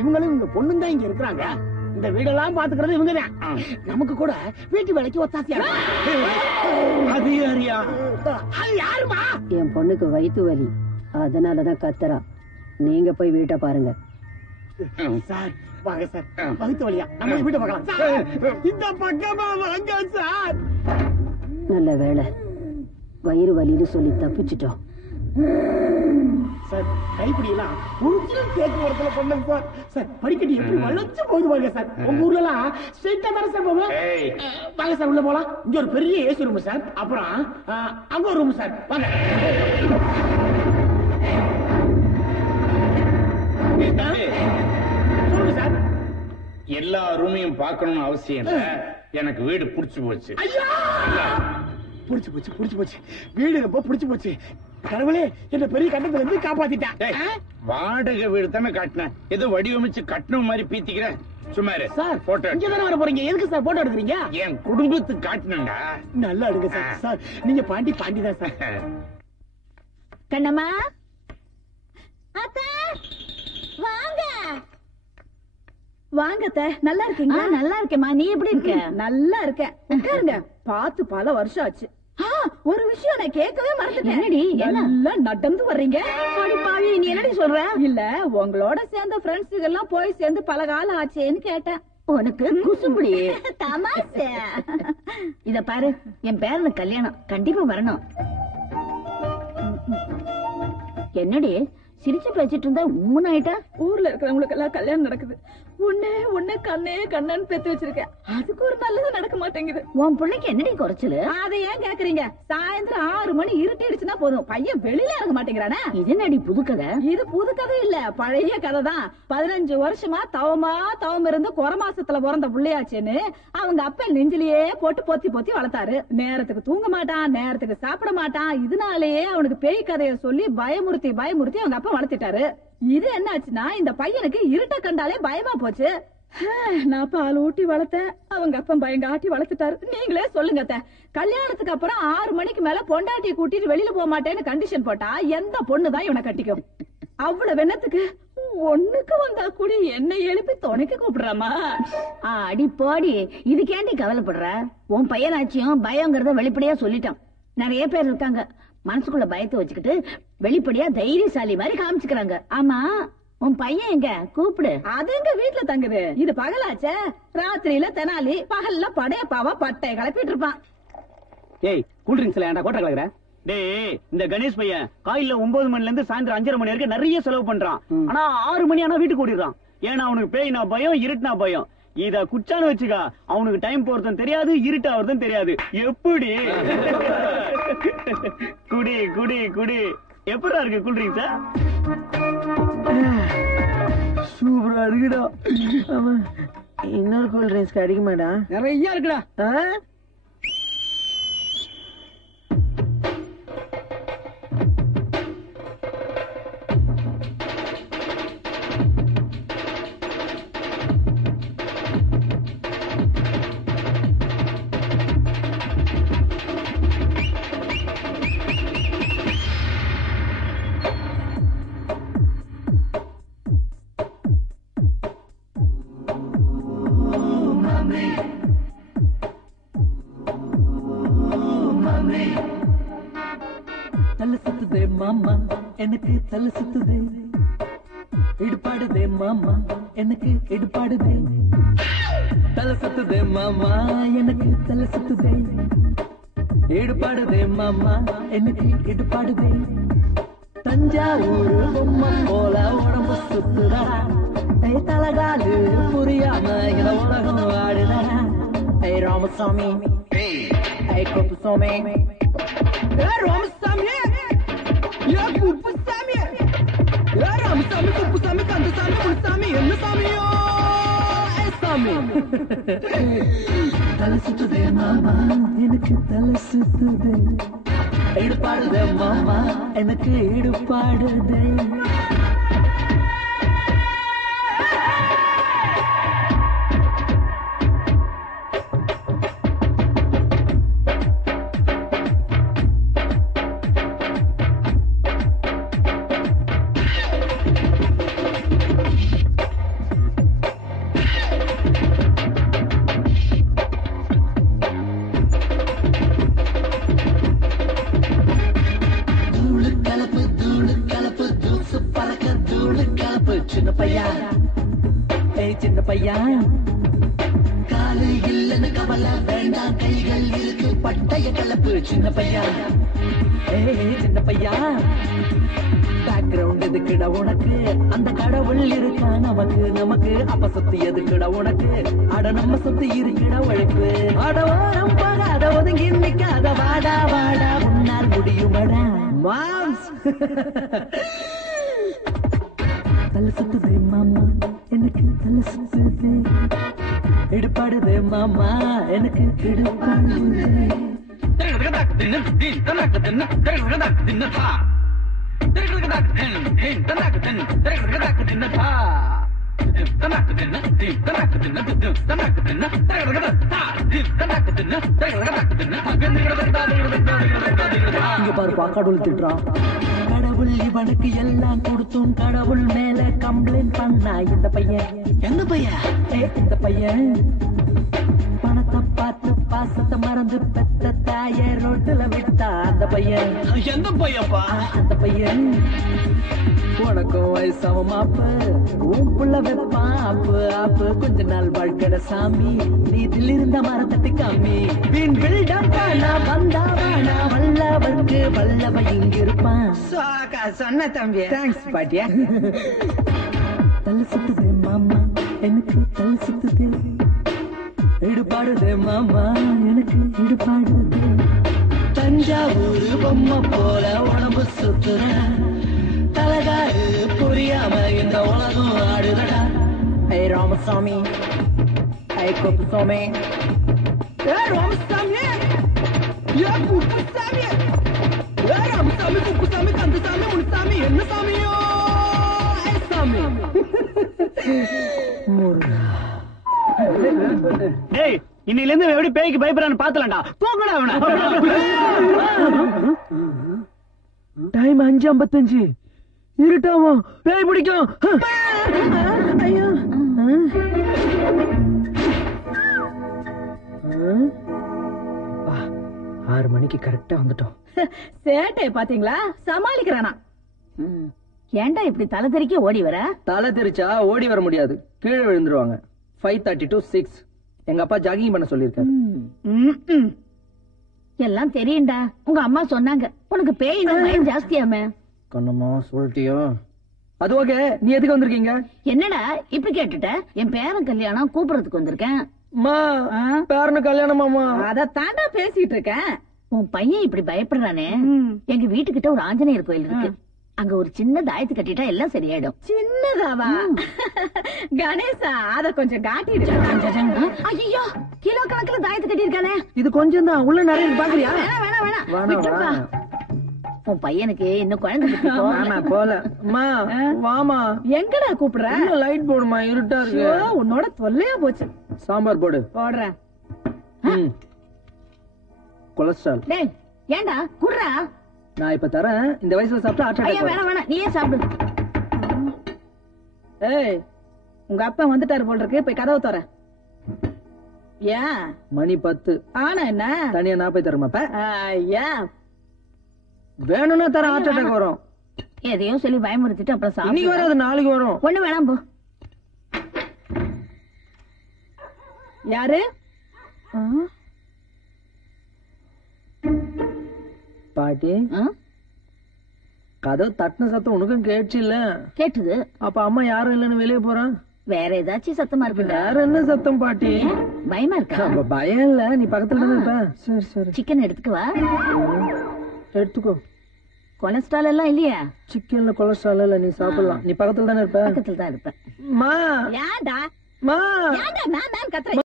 இவங்களும் இவங்க பொண்ணும் தான் இங்க இருக்கிறாங்க. இந்த வீடெல்லாம் பாத்துக்கிறது இவங்கதான். நமக்கு கூட வீட்டு வேலைக்கு ஒத்தாசியா. அது யாரியா? அது யாருமா? என் பொண்ணுக்கு வயிற்று வலி, அதனாலதான் கத்துறா. நீங்க போய் வீட்டை பாருங்க. சார் வாங்க சார். வயிற்று வலியா? நம்ம வீட்டை பார்க்கலாம் சார். இந்த பக்கமா வாங்க சார். நல்ல வேலை, வயிறு வலின்னு சொல்லி தப்பிச்சிட்டோம். சார் கைப்பிடியெல்லாம் ஒரிஜினல் தேக்கு மரத்துல பண்ணேன் சார். சார் படிக்கட்டி எப்படி வளைச்சு போகுது பாருங்க சார். உங்க ஊர்ல எல்லாம் ஸ்ட்ரெயிட்டா தானே சார் போகும். வாங்க சார் உள்ள போலாம். இங்க ஒரு பெரிய ஏசி ரூம் சார். அப்புறம் அங்க ஒரு ரூம் சார். வாங்க. சொல்லுங்க சார். எல்லா ரூமையும் பார்க்கணும்னு அவசியம் இல்ல. எனக்கு வீடு புடிச்சு போச்சு. புடிச்சு போச்சு புடிச்சு போச்சு. வீடு ரொம்ப புடிச்சு போச்சு. கடவுளே என்ன பெரிய கட்டத்துல இருந்து காப்பாத்திட்டேன். வாடகை வீடு தானே காட்டினேன். ஏதோ வடிவமைச்சு கட்டணும் மாதிரி பீத்திக்கிறேன். சும்மாரு சார். போட்டோ இங்க தானே வர போறீங்க? எதுக்கு சார் போட்டோ எடுக்கிறீங்க? என் குடும்பத்துக்கு காட்டணும்டா. நல்லா எடுங்க சார். சார் நீங்க பாண்டி தான் சார். கண்ணம்மா அத்தை வாங்க. வாங்க அத்தை. நல்லா இருக்கீங்களா? நல்லா இருக்கேம்மா. நீ எப்படி இருக்க? நல்லா இருக்கேன். உட்காருங்க. பார்த்து பல வருஷம் ஆச்சு. ஒரு விஷயம் நான் கேட்கவே மறந்துட்டேன். என்னடி? எல்லாம் நடந்து வர்றீங்க. அடி பாவி, நீ என்னடி சொல்ற? இல்ல, உங்களோட சேர்ந்த ஃப்ரெண்ட்ஸுங்க எல்லாம் போய் சேர்ந்து பல காலம் ஆச்சேன்னு கேட்டேன். உனக்கு குசும்புடி தமாசை. இத பாரு, என் பேரனுக்கு கல்யாணம், கண்டிப்பா வரணும். என்னடி சிரிச்சு பேசிட்டு இருந்தா உம்முன்னு ஆயிட்டா? ஊர்ல இருக்கிறவங்களுக்கு எல்லாம் கல்யாணம் நடக்குது. உன்னை கண்ணே கண்ணன்னு பெத்து வச்சிருக்கேன். அதுக்கு ஒரு நல்லது நடக்க மாட்டேங்குது. உன் பிள்ளைக்கு என்னடி குறைச்சலு? அதை ஏன் கேக்குறீங்க? சாயந்தரம் 6 மணி இருட்டிடுச்சுன்னா போதும், பையன் வெளியில இறங்க மாட்டேங்கிறானே. இது என்னடி புது கதை? இது புது கதை இல்ல, பழைய கதை தான். 15 வருஷமா தவம் இருந்து குறை மாசத்துல பிறந்த பிள்ளையாச்சேன்னு அவங்க அப்பா நெஞ்சிலேயே போட்டு பொத்தி பொத்தி வளர்த்தாரு. நேரத்துக்கு தூங்க மாட்டான், நேரத்துக்கு சாப்பிட மாட்டான். இதனாலேயே அவனுக்கு பேய் கதையை சொல்லி பயமுறுத்தி அவங்க அப்பா வளர்த்திட்டாரு. இது என்னாச்சுன்னா, இந்த பையனுக்கு இருட்ட கண்டாலே பயமா போச்சு. நான் பால் ஊட்டி வளர்த்தேன், அவங்க அப்பா பயங்காட்டி வளர்த்துட்டாரு. நீங்களே சொல்லுங்க அத்தை. கல்யாணத்துக்கு அப்புறம் 6 மணிக்கு மேல பொண்டாட்டியை கூட்டிட்டு வெளியில போக மாட்டேன்னு கண்டிஷன் போட்டா எந்த பொண்ணுதான் இவனை கட்டிக்கும்? அவ்வளவு வெண்ணத்துக்கு ஒண்ணுக்கு வந்தா கூட என்ன எழுப்பி துணைக்கு கூப்பிடுறாமா? அடி போடி, இதுக்கேண்டி கவலைப்படுற? உன் பையனாச்சியும் பயங்கறத வெளிப்படையா சொல்லிட்டான். நிறைய பேர் இருக்காங்க, மனசுக்குள்ள பயத்தை வச்சுக்கிட்டு வெளிப்படையா தைரியசாலி மாதிரி காமிச்சுக்கிறாங்க. ஆமா, உன் பையன் எங்க? கூப்பிடு. அது எங்க வீட்டுல தங்குது. இது பகலாச்சே. ராத்திரியில தெனாலி, பகல்ல படையப்பாவா பட்டை கிளப்பிட்டு இருப்பான். ஏய், கூல் ட்ரிங்க்ஸ்ல ஏன்டா கோட்டை கலக்குற? டேய், இந்த கணேஷ் பையன் காலையில 9 மணில இருந்து சாயந்தரம் 5:30 மணி வரைக்கும் நிறைய செலவு பண்றான். ஆனா 6 மணி ஆனா வீட்டுக்கு ஓடிடுறான். ஏன்னா அவனுக்கு பேய்னா பயம், இருட்டுனா பயம். இத குச்சான்னு வச்சுக்கா, அவனுக்கு டைம் போறதும் தெரியாது, இருட்டாவதும் தெரியாது. எப்படி குடி குடி குடி. எப்படா இருக்கு கூல் ட்ரிங்க்ஸ்? சூப்பரா இருக்குடா. இன்னொரு கூல் ட்ரிங்க்ஸ் கிடைக்குமாடா? நிறைய இருக்குடா. தலை சுத்துதே மாமா, எனக்கு தலை சுத்துதே. இடுபாடுதே மாமா, எனக்கு இடுபாடுதே. தலை சுத்துதே மாமா, எனக்கு தலை சுத்துதே. இடுபாடுதே மாமா, எனக்கு இடுபாடுதே. தஞ்சாவூர் பொம்மை போல உடம்பு சுத்துதா. தலகாலு புரியாம இந்த உலகம் ஆடுதா. ராமசாமி, குப்புசாமி, ராமசாமி, குப்புசாமி, ராமசாமி, குப்புசாமி, கந்தசாமி, குப்புசாமி, என்ன சாமியோ சாமி. தலை சுத்துதே மாமா, எனக்கு தலை சுத்துதே. இடுபாடுதே மாமா, எனக்கு இடுபாடுதே. பையா ஏய் சின்ன பையா காலு இல்லன்னு கவலை வேண்டாம் கைகள் இருக்கு பட்டய கலப்பு சின்ன பையா ஏய் சின்ன பையா பேக்ரவுண்ட் எதுக்குடா உனக்கு அந்த கடவுள் இருக்கா நமக்கு நமக்கு அப்ப சொத்து எதுக்குடா உனக்கு அட நம்ம சொத்து இருக்குடா உழைப்பு அட ஓரம் போகாத ஒதுங்கி நிக்காத வாடா வாடா உன்னால் முடியுமடா மாம்ஸ் தலை சுத்துதே மாமா எனக்கு தலை சுத்துதே இடுபாடுதே மாமா எனக்கு இடுபாடுதே இங்க பாருப்பா கடவுள் திட்டுறான் கடவுள் இவனுக்கு எல்லாம் கொடுத்தும் கடவுள் மேல கம்ப்ளைண்ட் பண்ணா இந்த பையன் எந்த பையன் இந்த பையன் பணத்தை பார்த்து பாசத்தை மறந்து பெத்த தாய ரோட்டுல விட்டா அந்த பையன் எந்த பையப்பா? அந்த பையன் உனக்கும் வயசாம மாப்பு உன் புள்ள வைப்பான் ஆப்பு ஆப்பு கொஞ்ச நாள் வாழ்க்கட சாமி நீ இருந்த மரத்தட்டு காமி வீண் பில்டம் பானா வந்தா வானா வல்லவர்க்கு வல்லவ இங்க இருப்பான் சொன்ன தம்பி தேங்க்ஸ் பாட்டியா தலை சுத்துதே மாமா எனக்கு தலை சுத்துதே இடுபாடுதே மாமா எனக்கு இடுபாடுதே தஞ்சாவூர் பொம்மை போல உடம்பு சுத்துற தலகாரு புரியாம இந்த உலகம் ஆடுதடா ஐ ராமசாமி ஐ குப்புசாமி ராமசாமி குப்புசாமி ராமசாமி குப்புசாமி கந்தசாமி முனுசாமி என்ன சாமியோ ஐ சாமி முருகா டேய் இன்னையில இருந்து எப்படி பேய்க்கு பயப்படுறான்னு பாத்துலாம்டா தூங்கடா அவன டைம் 5:55 இருட்டாமா பேய் பிடிக்கும் ஐயோ 6 மணிக்கு கரெக்டா வந்துட்டோம் சேட்டை பாத்தீங்களா சமாளிக்கிறானா ஏன்டா இப்படி தலை தெறிக்க ஓடி வர? தலை தெரிச்சா ஓடி வர முடியாது கீழே விழுந்துருவாங்க 5:30 to 6 எங்க அப்பா ஜாகிங் பண்ண சொல்லிருக்காரு எல்லாம் தெரியும்டா உங்க அம்மா சொன்னாங்க உனக்கு பேய் பயம் ஜாஸ்தியாமே. கண்ணம்மா சொல்லிட்டியோ அது ஓகே நீ எதுக்கு வந்திருக்கீங்க? என்னடா இப்ப கேட்டுட்ட? என் பேரன் கல்யாணம் கூப்பிடுறதுக்கு வந்திருக்கேன். பேரனு கல்யாணமாமா? அத தாண்டா பேசிட்டு இருக்கேன். உன் பையன் இப்படி பயப்படுறானே, எங்க வீட்டுக்கிட்ட ஒரு ஆஞ்சநேயர் கோயில் இருக்கு. அங்க ஒரு சின்ன தாயத்து கட்டிட்டா எல்லாம் சரியாயிடும். சின்னதாவா? கணேசா அத கொஞ்சம் காட்டிடு. ஐயோ கிலோ கணக்குல தாயத்து கட்டி இருக்கானே. இது கொஞ்சம் தான் உள்ள நிறைய பாக்குறியா? வேணாம் உன் பையனுக்கு இன்னும் குழந்தை போல வாமா. எங்கடா கூப்பிடுற? லைட் போடுமா இருட்டா இருக்கு. உன்னோட தொல்லையா போச்சு. சாம்பார் போடு. போடுறேன். கொலஸ்ட்ரால். டேய் ஏண்டா குடுறா. நான் இப்ப தரேன். இந்த வயசுல சாப்பிட்டா ஹார்ட் அட்டாக். வேணாம் நீயே சாப்பிடு. ஏய் உங்க அப்பா வந்துட்டாரு போல இருக்கு. போய் கதவை தர. ஏன் மணி 10 ஆனா என்ன தனியா நான் போய் தரமாப்ப? ஐயா வேணும்னா தர ஹார்ட் அட்டாக் வரும். எதையும் சொல்லி பயமுறுத்திட்டு அப்புறம் சாப்பிடு. இன்னைக்கு வராது நாளைக்கு வரும். ஒண்ணு வேணாம் போ. யாரு? பாட்டி கதவு தட்டின சத்தம் உனக்கும் கேட்டுச்சு இல்ல? கேட்டுது. அப்ப அம்மா யாரும் இல்லன்னு வெளியே போறான். வேற ஏதாச்சும் சத்தமா இருக்கு. வேற என்ன சத்தம் பாட்டி? பயமா இருக்கா? பயம் இல்ல, நீ பக்கத்துல தானே இருப்ப. சரி சரி சிக்கன் எடுத்துக்குவா. எடுத்துக்கோ. கொலஸ்ட்ரால் எல்லாம் இல்லையா? சிக்கன்ல கொலஸ்ட்ரால் இல்ல, நீ சாப்பிடலாம். நீ பக்கத்துல தானே இருப்ப? பக்கத்துல தான் இருப்பேன். மா ஏன்டா மா ஏன்டா நான் கத்துறேன்?